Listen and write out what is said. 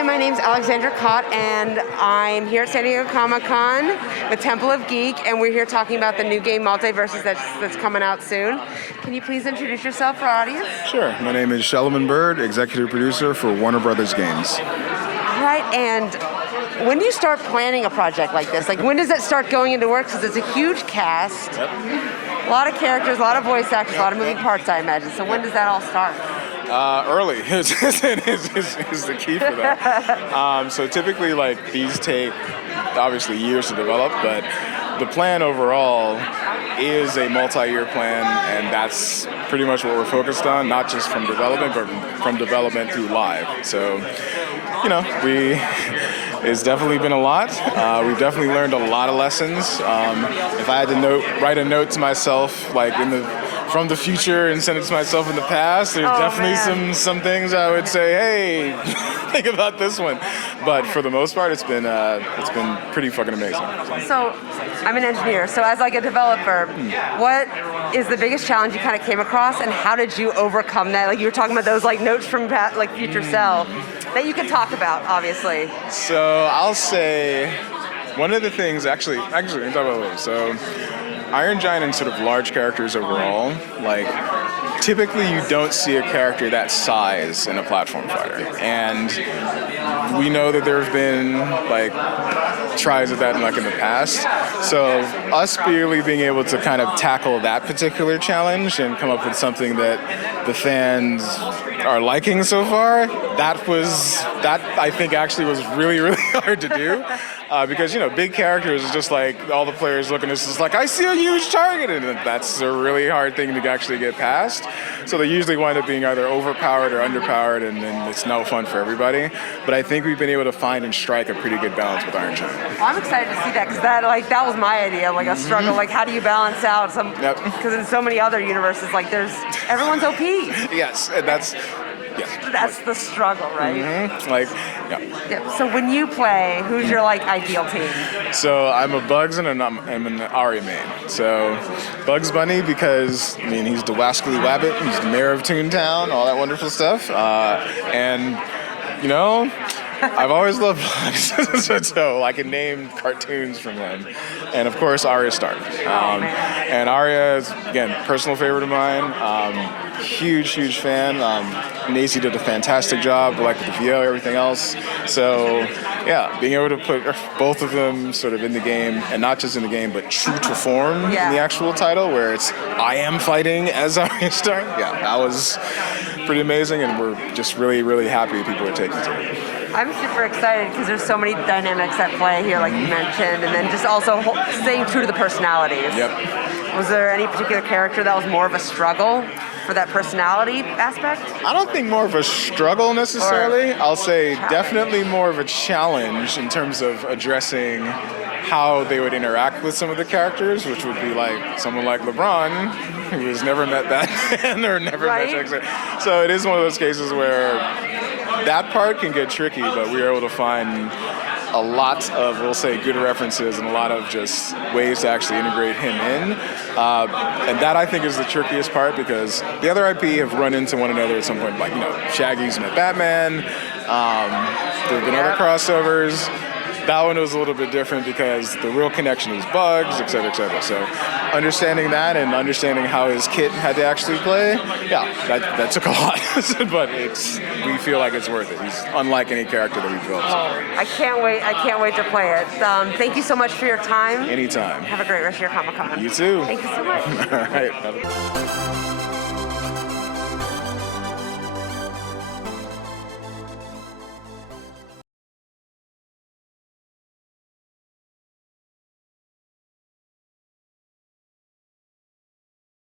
Hi, my name's Alexandra Cott, and I'm here at San Diego Comic-Con with Temple of Geek, and we're here talking about the new game MultiVersus that's coming out soon. Can you please introduce yourself for our audience? Sure. My name is Sheloman Byrd, executive producer for Warner Brothers Games. All right, and when do you start planning a project like this? Like, when does it start going into work? Because it's a huge cast, a lot of characters, a lot of voice actors, a lot of moving parts, I imagine. So when does that all start? Early is the key for that. So typically, like, these take obviously years to develop, but the plan overall is a multi-year plan, and that's pretty much what we're focused on, not just from development, but from development through live. So, you know, it's definitely been a lot. We've definitely learned a lot of lessons. If I had to write a note to myself, like from the future and send it to myself in the past, there's definitely some things I would say, hey, think about this one. But for the most part, it's been pretty fucking amazing. So I'm an engineer, so as like a developer, what is the biggest challenge you kind of came across, and how did you overcome that? Like, you were talking about those like notes from like future self that you can talk about, obviously. So I'll say one of the things, actually, let me talk about those. So Iron Giant and sort of large characters overall, like, typically you don't see a character that size in a platform fighter. And we know that there have been, like, tries of that in the past. So us really being able to kind of tackle that particular challenge and come up with something that the fans are liking so far, that I think actually was really, really hard to do. Because, you know, big characters is just like all the players looking at us is like, I see a huge target, and that's a really hard thing to actually get past. So they usually wind up being either overpowered or underpowered, and then it's no fun for everybody. But I think we've been able to find and strike a pretty good balance with Iron Giant. Well, I'm excited to see that, because that was my idea, like a struggle. Like, how do you balance out some? Because in so many other universes, like, everyone's OP. Yes, and that's the struggle, right? So when you play, who's your ideal team? So I'm a Bugs and I'm an Arya main. So Bugs Bunny, because he's the Wascally Wabbit, he's the mayor of Toontown, all that wonderful stuff, and I've always loved Bugs, so I can name cartoons from him. And of course, Arya Stark. And Arya is, again, personal favorite of mine. Huge fan. Nacy did a fantastic job, like with the VO, everything else. So, yeah, being able to put both of them sort of in the game, and not just in the game, but true to form in the actual title, where it's I am fighting as Arya Stark. Yeah, that was pretty amazing, and we're just really, really happy people are taking to it. I'm super excited because there's so many dynamics at play here, like you mentioned, and then just also staying true to the personalities. Yep. Was there any particular character that was more of a struggle for that personality aspect? I don't think more of a struggle necessarily. I'll say definitely more of a challenge in terms of addressing how they would interact with some of the characters, which would be like someone like LeBron, who has never met Batman or never met Shaggy. So it is one of those cases where that part can get tricky, but we were able to find a lot of, we'll say, good references and a lot of just ways to actually integrate him in. And that, I think, is the trickiest part, because the other IP have run into one another at some point. Like, Shaggy's met Batman. There have been other crossovers. That one was a little bit different because the real connection is Bugs, et cetera, et cetera. So understanding that and understanding how his kit had to actually play, that took a lot. But we feel like it's worth it. He's unlike any character that we've built. Oh, I can't wait to play it. Thank you so much for your time. Anytime. Have a great rest of your Comic-Con. You too. Thank you so much. All right.